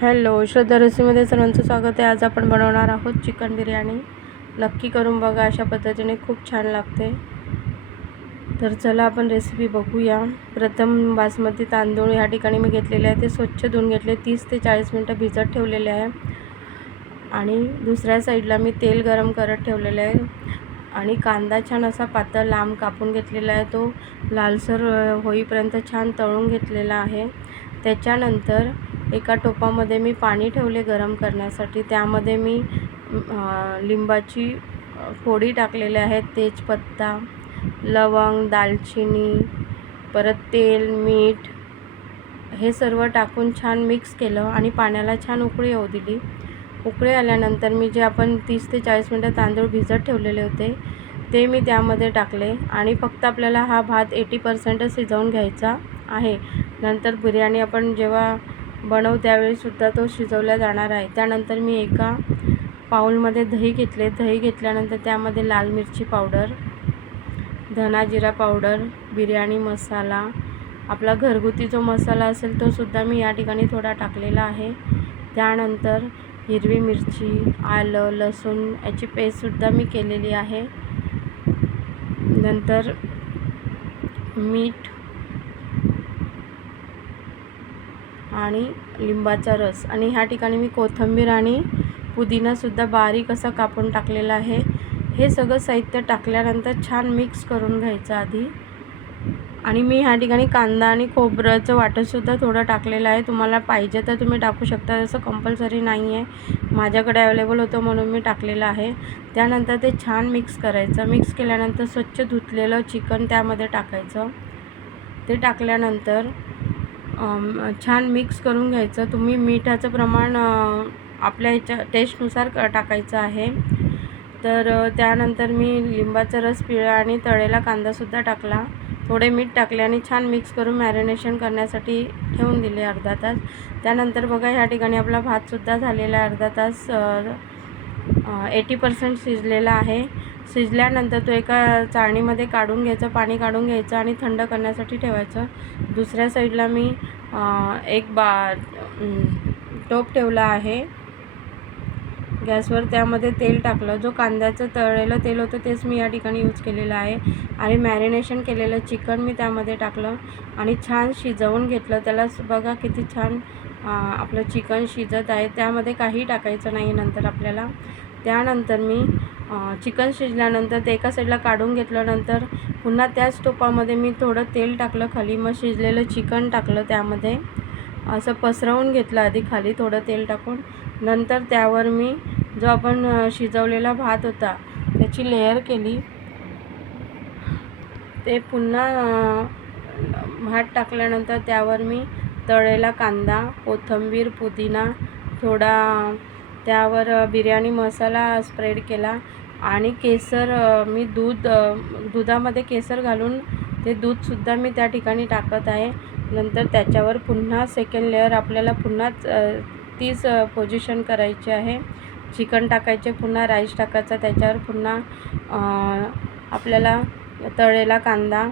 Hello, श्रद्धा रेसिपीमध्ये सर्वांचं स्वागत आहे। आज आपण बनवणार आहोत चिकन बिर्याणी। नक्की करून बघा, अशा पद्धतीने खूप छान लागते। तर चला आपण रेसिपी बघूया। प्रथम बासमती तांदूळ या ठिकाणी मी घेतलेले आहे, ते स्वच्छ धुवून घेतले, 30 ते 40 मिनिटं भिजत ठेवलेले आहे। आणि दुसऱ्या साईडला मी तेल गरम करत ठेवलेले आहे आणि कांदा छान असा पातळ लांब कापून घेतलेला आहे, तो लालसर होईपर्यंत छान तळून घेतलेला आहे। त्याच्यानंतर एका टोपामध्ये मी पाणी ठेवले गरम करण्यासाठी, त्यामध्ये मी लिंबाची फोडी टाकलेले आहेत, तेजपत्ता, लवंग, दालचिनी, परत तेल, मीठ हे सर्व टाकून छान मिक्स केलं आणि पाण्याला छान उकळी येऊ दिली। उकळी आल्यानंतर मी जे आपण 30 ते 40 मिनिटं तांदूळ भिजत ठेवलेले होते ते मी त्यामध्ये टाकले आणि फक्त आपल्याला हा भात 80% शिजवून घ्यायचा आहे। नंतर बिर्याणी आपण जेव्हा बनवू त्यावेळीसुद्धा तो शिजवला जाणार आहे। त्यानंतर मी एका पाऊलमध्ये दही घेतले, दही घेतल्यानंतर त्यामध्ये लाल मिरची पावडर, धना जिरा पावडर, बिर्याणी मसाला, आपला घरगुती जो मसाला असेल तो सुद्धा मी या ठिकाणी थोडा टाकलेला आहे। त्यानंतर हिरवी मिरची, आलं, लसूण याची पेस्टसुद्धा मी केलेली आहे। नंतर मीठ आणि लिंबाचा रस आणि ह्या ठिकाणी मी कोथिंबीर आणि पुदिनासुद्धा बारीक असा कापून टाकलेला आहे। हे सगळं साहित्य टाकल्यानंतर छान मिक्स करून घ्यायचं आधी। आणि मी ह्या ठिकाणी कांदा आणि खोबऱ्याचं वाटणसुद्धा थोडं टाकलेलं आहे, तुम्हाला पाहिजे तर तुम्ही टाकू शकता, असं कंपल्सरी नाही आहे। माझ्याकडे अवेलेबल होतं म्हणून मी टाकलेलं आहे। त्यानंतर ते छान मिक्स करायचं। मिक्स केल्यानंतर स्वच्छ धुतलेलं चिकन त्यामध्ये टाकायचं। ते टाकल्यानंतर छान मिक्स करून घ्यायचं। तुम्ही मिठाचं प्रमाण आपल्या ह्याच्या टेस्टनुसार टाकायचं आहे। तर त्यानंतर मी लिंबाचा रस पिळला आणि तळलेला कांदासुद्धा टाकला, थोडे मीठ टाकले आणि छान मिक्स करून मॅरिनेशन करण्यासाठी ठेवून दिले अर्धा तास। त्यानंतर बघा ह्या ठिकाणी आपला भातसुद्धा झालेला आहे, अर्धा तास 80% शिजलेला आहे। शिजल्यानंतर तो एका चाळणीमध्ये काढून घ्यायचं, पाणी काढून घ्यायचं आणि थंड करण्यासाठी ठेवायचं। दुसऱ्या साईडला मी एक टोप ठेवला आहे गॅसवर, त्यामध्ये तेल टाकलं, जो कांद्याचं तळलेलं तेल होतं तेच मी या ठिकाणी यूज केलेलं आहे। आणि मॅरिनेशन केलेलं चिकन मी त्यामध्ये टाकलं आणि छान शिजवून घेतलं त्याला। बघा किती छान आपलं चिकन शिजत आहे, त्यामध्ये काही टाकायचं नाही नंतर आपल्याला। त्यानंतर मी चिकन शिजल्यानंतर ते एका साईडला काढून घेतलं, नंतर पुन्हा त्याच टोपामध्ये मी थोडं तेल टाकलं खाली, मग शिजलेलं चिकन टाकलं त्यामध्ये, असं पसरवून घेतलं आधी खाली थोडं तेल टाकून। नंतर त्यावर मी जो आपण शिजवलेला भात होता त्याची लेयर केली, ते पुन्हा भात टाकल्यानंतर त्यावर मी तळलेला कांदा, कोथिंबीर, पुदिना, थोडा त्यावर बिर्याणी मसाला स्प्रेड केला आणि केसर, मी दुधामध्ये केसर घालून ते दूधसुद्धा मी त्या ठिकाणी टाकत आहे। नंतर त्याच्यावर पुन्हा सेकंड लेअर आपल्याला पुन्हा तीच पोझिशन करायची आहे। चिकन टाकायचे, पुन्हा राईस टाकायचा, त्याच्यावर पुन्हा आपल्याला तळलेला कांदा,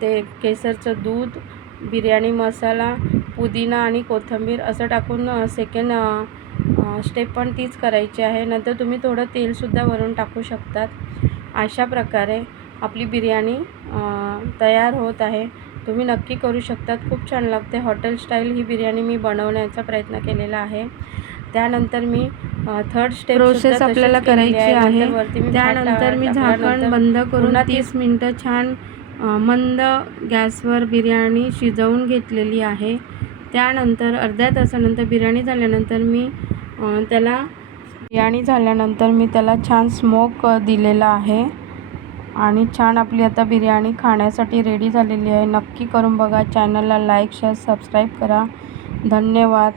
ते केसरचं दूध, बिर्याणी मसाला, पुदिना आणि कोथिंबीर असं टाकून सेकंड स्टेप पण तीच करायची आहे। नंतर तुम्ही थोडं तेलसुद्धा वरून टाकू शकतात। अशा प्रकारे आपली बिर्याणी तयार होत आहे। तुम्ही नक्की करू शकतात, खूप छान लागते। हॉटेल स्टाईल ही बिर्याणी मी बनवण्याचा प्रयत्न केलेला आहे। त्यानंतर मी थर्ड स्टेप प्रोसेस आपल्याला करायची आहे। त्यानंतर मी झाकण बंद करून 30 मिनिटं छान मंद गॅसवर बिर्याणी शिजवून घेतलेली आहे। त्यानंतर अर्ध्या तासानंतर बिर्याणी झाल्यानंतर मी त्याला छान स्मोक दिलेला आहे आणि छान आपली आता बिर्याणी खाण्यासाठी रेडी झालेली आहे। नक्की करून बघा, चॅनलला लाईक, शेअर, सबस्क्राईब करा। धन्यवाद।